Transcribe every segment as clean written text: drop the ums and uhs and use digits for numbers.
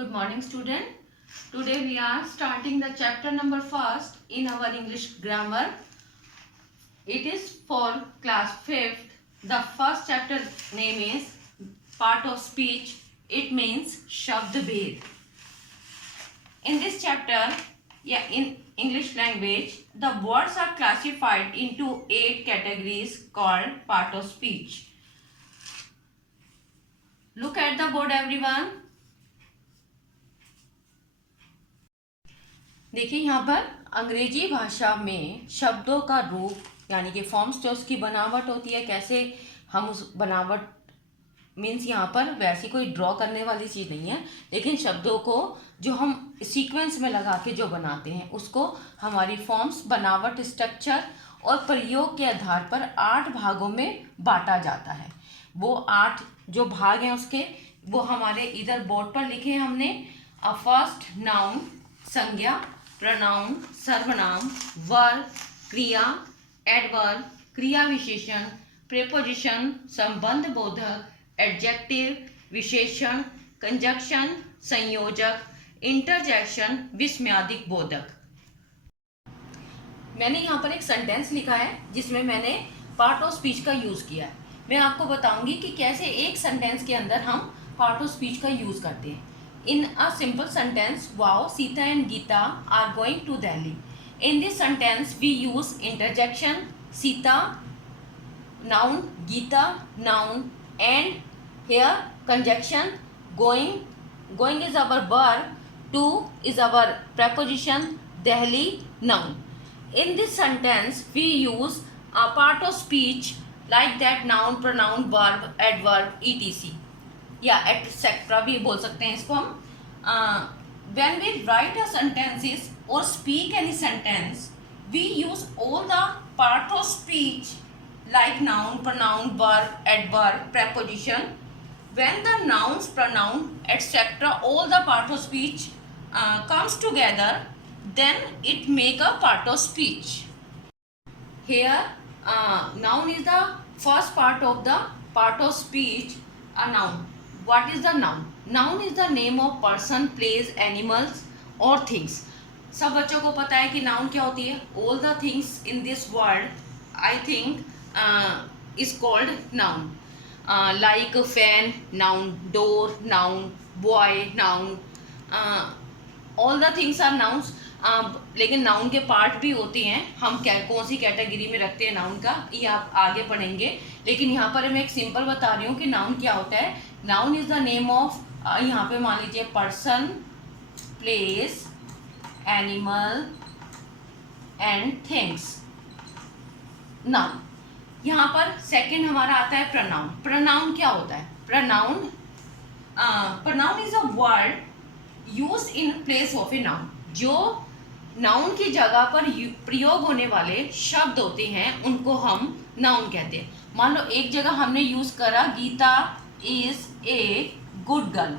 Good morning, student. Today we are starting the chapter number first in our English grammar. It is for class 5th. The first chapter name is part of speech. It means Shabd Bhed. In this chapter, in English language, the words are classified into 8 categories called part of speech. Look at the board, everyone. देखिए यहाँ पर अंग्रेजी भाषा में शब्दों का रूप यानी कि फॉर्म्स जो उसकी बनावट होती है, कैसे हम उस बनावट मीन्स यहाँ पर वैसी कोई ड्रॉ करने वाली चीज़ नहीं है, लेकिन शब्दों को जो हम सीक्वेंस में लगा के जो बनाते हैं उसको हमारी फॉर्म्स, बनावट, स्ट्रक्चर और प्रयोग के आधार पर 8 भागों में बांटा जाता है। वो 8 जो भाग हैं उसके वो हमारे इधर बोर्ड पर लिखे हैं हमने। फर्स्ट नाउन संज्ञा, प्रोनाउन सर्वनाम, वर्ब क्रिया, एडवर्ब क्रिया विशेषण, प्रीपोजिशन संबंध बोधक, एडजेक्टिव विशेषण, कंजक्शन संयोजक, इंटरजेक्शन विस्मयादिक बोधक। मैंने यहाँ पर एक सेंटेंस लिखा है जिसमें मैंने पार्ट ऑफ स्पीच का यूज़ किया है। मैं आपको बताऊंगी कि कैसे एक सेंटेंस के अंदर हम पार्ट ऑफ स्पीच का यूज़ करते हैं। In a simple sentence, wow, Sita and Geeta are going to Delhi. In this sentence, we use interjection, Sita, noun, Geeta, noun, and here conjunction, going. Going is our verb, to is our preposition, Delhi, noun. In this sentence, we use a part of speech like that noun, pronoun, verb, adverb, etc. या etcetera भी बोल सकते हैं इसको हम। When we write a sentences और speak any sentence we use all the part of speech like noun, pronoun, verb, adverb, preposition. When the nouns, pronoun, etcetera all the part of speech comes together, then it make a part of speech. Here noun is the first part of the part of speech. A noun. What is the noun? Noun is the name of person, place, animals or things. सब बच्चों को पता है कि noun क्या होती है। All the things in this world, I think, is called noun. Like fan, noun, door, noun, boy, noun. All the things are nouns. लेकिन नाउन के पार्ट भी होते हैं। हम कौन सी कैटेगरी में रखते हैं नाउन का, ये आप आगे पढ़ेंगे। लेकिन यहाँ पर मैं एक सिंपल बता रही हूँ कि नाउन क्या होता है। Noun is the name of, यहाँ पे मान लीजिए person, place, animal and things, noun. यहाँ पर सेकंड हमारा आता है प्रोनाउन। प्रोनाउन क्या होता है? Pronoun is a word used in place of a noun. जो नाउन की जगह पर प्रयोग होने वाले शब्द होते हैं उनको हम नाउन कहते हैं। मान लो एक जगह हमने यूज करा Geeta is a good girl,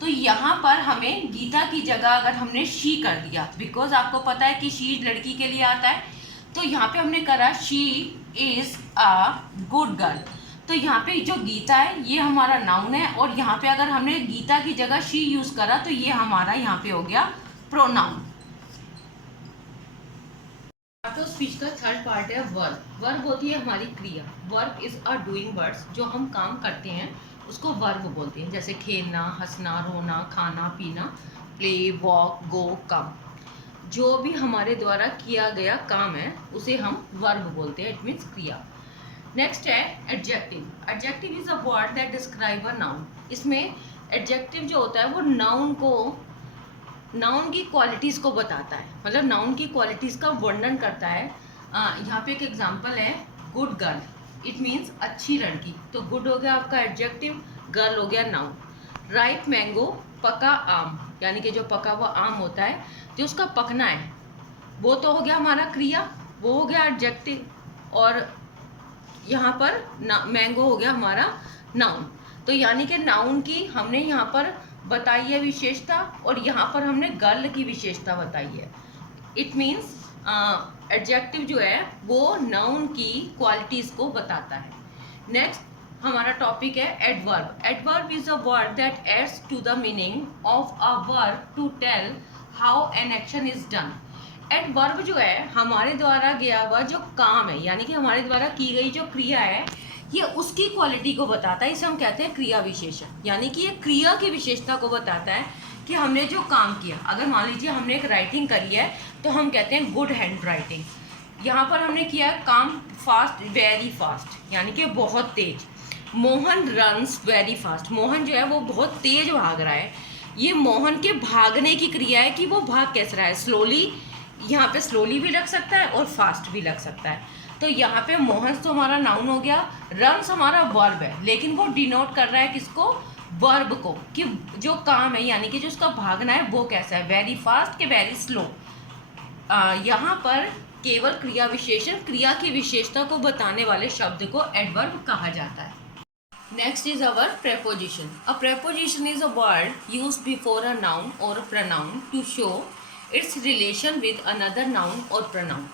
तो यहाँ पर हमें गीता की जगह अगर हमने शी कर दिया, बिकॉज आपको पता है कि शी लड़की के लिए आता है, तो यहाँ पे हमने करा she is a good girl. तो यहाँ पे जो गीता है ये हमारा नाउन है, और यहाँ पे अगर हमने गीता की जगह शी यूज करा तो ये हमारा यहाँ पे हो गया प्रोनाउन। पार्ट ऑफ स्पीच का थर्ड पार्ट है वर्ब। वर्ब होती है हमारी क्रिया। Verb is a doing words, जो हम काम करते हैं उसको वर्ब बोलते हैं। जैसे खेलना, हंसना, रोना, खाना, पीना, प्ले, वॉक, गो, कम। जो भी हमारे द्वारा किया गया काम है उसे हम वर्ब बोलते हैं। इट मीन्स क्रिया। नेक्स्ट है adjective. Adjective is a word that describe a noun. इसमें एडजेक्टिव जो होता है वो नाउन की क्वालिटीज़ को बताता है, मतलब नाउन की क्वालिटीज़ का वर्णन करता है। यहाँ पे एक एग्जांपल है गुड गर्ल, इट मीन्स अच्छी लड़की। तो गुड हो गया आपका एडजेक्टिव, गर्ल हो गया नाउन। राइप मैंगो, पका आम, यानी कि जो पका हुआ आम होता है जो उसका पकना है वो तो हो गया हमारा क्रिया, वो हो गया एडजेक्टिव। और यहाँ पर मैंगो हो गया हमारा नाउन। तो यानी कि नाउन की हमने यहाँ पर बताई है विशेषता, और यहाँ पर हमने गर्ल की विशेषता बताई है। इट मीन्स एडजेक्टिव जो है वो नाउन की क्वालिटीज़ को बताता है। नेक्स्ट हमारा टॉपिक है adverb. Adverb is a word that adds to the meaning of a verb to tell how an action is done. Adverb जो है हमारे द्वारा किया हुआ जो काम है, यानी कि हमारे द्वारा की गई जो क्रिया है, ये उसकी क्वालिटी को बताता है. इसे हम कहते हैं क्रिया विशेषण, यानी कि ये क्रिया की विशेषता को बताता है कि हमने जो काम किया. अगर मान लीजिए हमने एक राइटिंग करी है तो हम कहते हैं गुड हैंड राइटिंग. यहाँ पर हमने किया काम फास्ट, वेरी फास्ट, यानी कि बहुत तेज. Mohan runs very fast. Mohan जो है वो बहुत तेज भाग रहा है. ये मोहन के भागने की क्रिया है कि वो भाग कैसे रहा है. स्लोली, यहाँ पे स्लोली भी लग सकता है और फास्ट भी लग सकता है. तो यहाँ पे मोहन तो हमारा नाउन हो गया, रन्स हमारा वर्ब है, लेकिन वो डिनोट कर रहा है किसको, वर्ब को, कि जो काम है यानी कि जो उसका भागना है वो कैसा है, वेरी फास्ट के वेरी स्लो. यहाँ पर केवल क्रिया विशेषण, क्रिया की विशेषता को बताने वाले शब्द को एडवर्ब कहा जाता है. Next is our preposition. A preposition is a word used before a noun or a pronoun to show its relation with another noun or pronoun.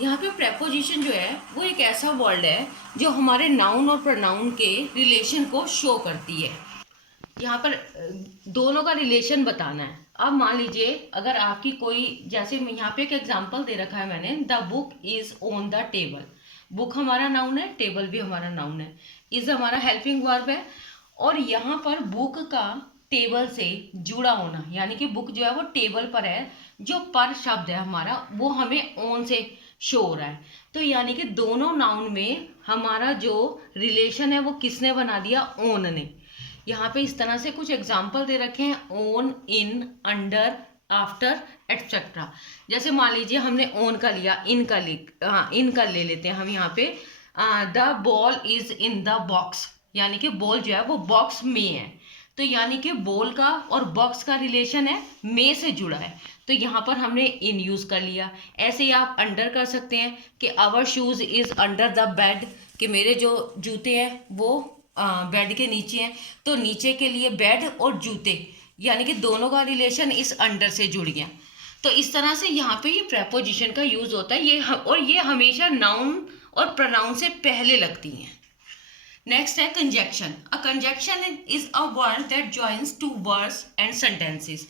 यहाँ पे preposition जो है वो एक ऐसा वर्ड है जो हमारे नाउन और प्रोनाउन के रिलेशन को शो करती है. यहाँ पर दोनों का रिलेशन बताना है. अब मान लीजिए अगर आपकी कोई, जैसे यहाँ पे एक एग्जांपल दे रखा है मैंने, the book is on the table. Book हमारा नाउन है, टेबल भी हमारा नाउन है, इज हमारा हेल्पिंग वर्ब है. और यहाँ पर बुक का टेबल से जुड़ा होना, यानी कि बुक जो है वो टेबल पर है, जो पर शब्द है हमारा वो हमें ऑन से शो हो रहा है. तो यानी कि दोनों नाउन में हमारा जो रिलेशन है वो किसने बना दिया, ऑन ने. यहाँ पे इस तरह से कुछ एग्जाम्पल दे रखे हैं, on, in, under, after, etcetera. जैसे मान लीजिए हमने ऑन का लिया, इन का ले लेते हैं हम. यहाँ पे the ball is in the box, यानी कि बॉल जो है वो बॉक्स में है. तो यानी कि बॉल का और बॉक्स का रिलेशन है, में से जुड़ा है, तो यहाँ पर हमने इन यूज कर लिया. ऐसे ही आप अंडर कर सकते हैं कि our shoes is under the bed, कि मेरे जो जूते हैं वो बेड के नीचे हैं. तो नीचे के लिए बेड और जूते, यानी कि दोनों का रिलेशन इस अंडर से जुड़ गया. तो इस तरह से यहाँ पे ये प्रेपोजिशन का यूज होता है. ये हमेशा नाउन और प्रोनाउन से पहले लगती हैं. नेक्स्ट है conjunction. A conjunction is a word that joins two words and sentences.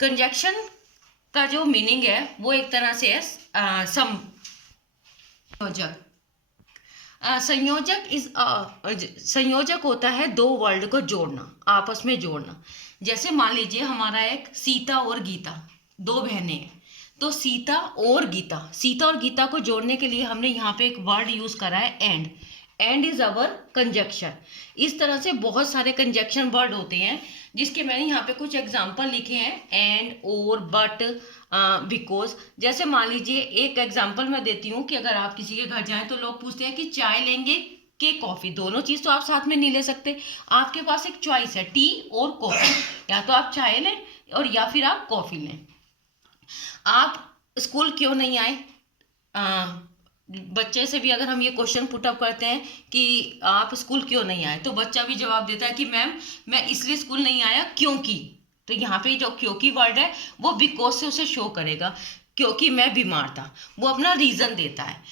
Conjunction का जो मीनिंग है वो एक तरह से है संयोजक. संयोजक होता है दो वर्ड को जोड़ना, आपस में जोड़ना. जैसे मान लीजिए हमारा एक सीता और गीता, दो बहनें हैं. तो सीता और गीता को जोड़ने के लिए हमने यहाँ पे एक वर्ड यूज करा है and. And is our conjunction. इस तरह से बहुत सारे कंजक्शन वर्ड होते हैं जिसके मैंने यहाँ पे कुछ एग्जाम्पल लिखे हैं, एंड, और, बट, बिकॉज. जैसे मान लीजिए एक एग्जाम्पल मैं देती हूँ कि अगर आप किसी के घर जाएं तो लोग पूछते हैं कि चाय लेंगे कि कॉफ़ी. दोनों चीज़ तो आप साथ में नहीं ले सकते. आपके पास एक चॉइस है, टी और कॉफ़ी. या तो आप चाय लें और या फिर आप कॉफ़ी लें. आप स्कूल क्यों नहीं आए, बच्चे से भी अगर हम ये क्वेश्चन पुटअप करते हैं कि आप स्कूल क्यों नहीं आए, तो बच्चा भी जवाब देता है कि मैम मैं इसलिए स्कूल नहीं आया क्योंकि. तो यहाँ पे जो क्योंकि वर्ड है वो बिकॉज से उसे शो करेगा, क्योंकि मैं बीमार था, वो अपना रीज़न देता है.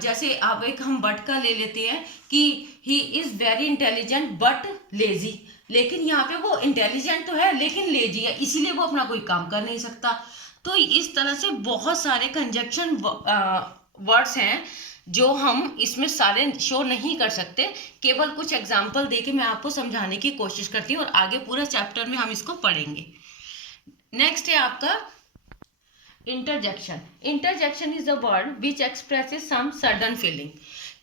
जैसे अब एक हम बट का ले लेते हैं कि he is very intelligent but lazy. लेकिन यहाँ पे वो इंटेलिजेंट तो है लेकिन लेजी है, इसीलिए वो अपना कोई काम कर नहीं सकता. तो इस तरह से बहुत सारे कंजक्शन वर्ड्स हैं जो हम इसमें सारे शो नहीं कर सकते. केवल कुछ एग्जाम्पल देके मैं आपको समझाने की कोशिश करती हूँ और आगे पूरा चैप्टर में हम इसको पढ़ेंगे. नेक्स्ट है आपका interjection. Interjection is a word which expresses some sudden feeling.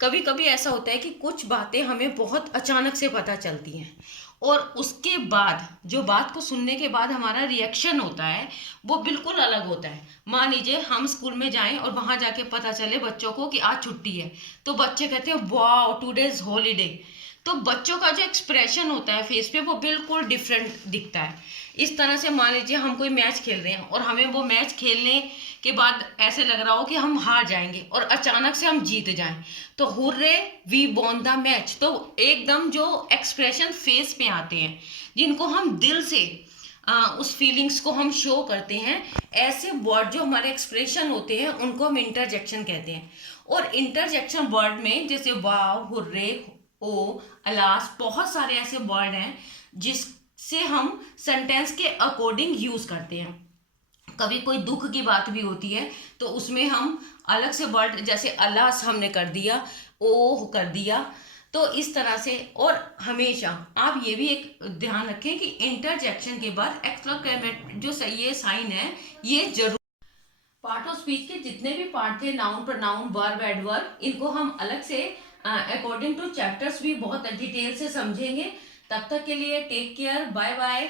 कभी कभी ऐसा होता है कि कुछ बातें हमें बहुत अचानक से पता चलती हैं और उसके बाद जो बात को सुनने के बाद हमारा रिएक्शन होता है वो बिल्कुल अलग होता है. मान लीजिए हम स्कूल में जाएं और वहाँ जाके पता चले बच्चों को कि आज छुट्टी है, तो बच्चे कहते हैं वाओ टुडे इज हॉलीडे. तो बच्चों का जो एक्सप्रेशन होता है फेस पे वो बिल्कुल डिफरेंट दिखता है. इस तरह से मान लीजिए हम कोई मैच खेल रहे हैं और हमें वो मैच खेलने के बाद ऐसे लग रहा हो कि हम हार जाएंगे और अचानक से हम जीत जाएं, तो hurray we won the match. तो एकदम जो एक्सप्रेशन फेस पे आते हैं जिनको हम दिल से उस फीलिंग्स को हम शो करते हैं, ऐसे वर्ड जो हमारे एक्सप्रेशन होते हैं उनको हम इंटरजेक्शन कहते हैं. और इंटरजेक्शन वर्ड में जैसे वाव, हुर्रे, ओ, अलास, बहुत सारे ऐसे वर्ड हैं जिससे हम सेंटेंस के अकॉर्डिंग यूज करते हैं। कभी कोई दुख की बात भी होती है तो उसमें हम अलग से वर्ड, जैसे अलास हमने कर दिया, ओह कर दिया, तो इस तरह से। और हमेशा आप ये भी एक ध्यान रखें कि इंटरजेक्शन के बाद एक्सक्लेमेटरी जो सही है साइन है, ये जरूर। पार्ट ऑफ स्पीच के जितने भी पार्ट थे, नाउन, प्रोनाउन, वर्ब, एडवर्ब, इनको हम अलग से अकॉर्डिंग टू चैप्टर्स भी बहुत डिटेल से समझेंगे। तब तक के लिए टेक केयर, बाय बाय।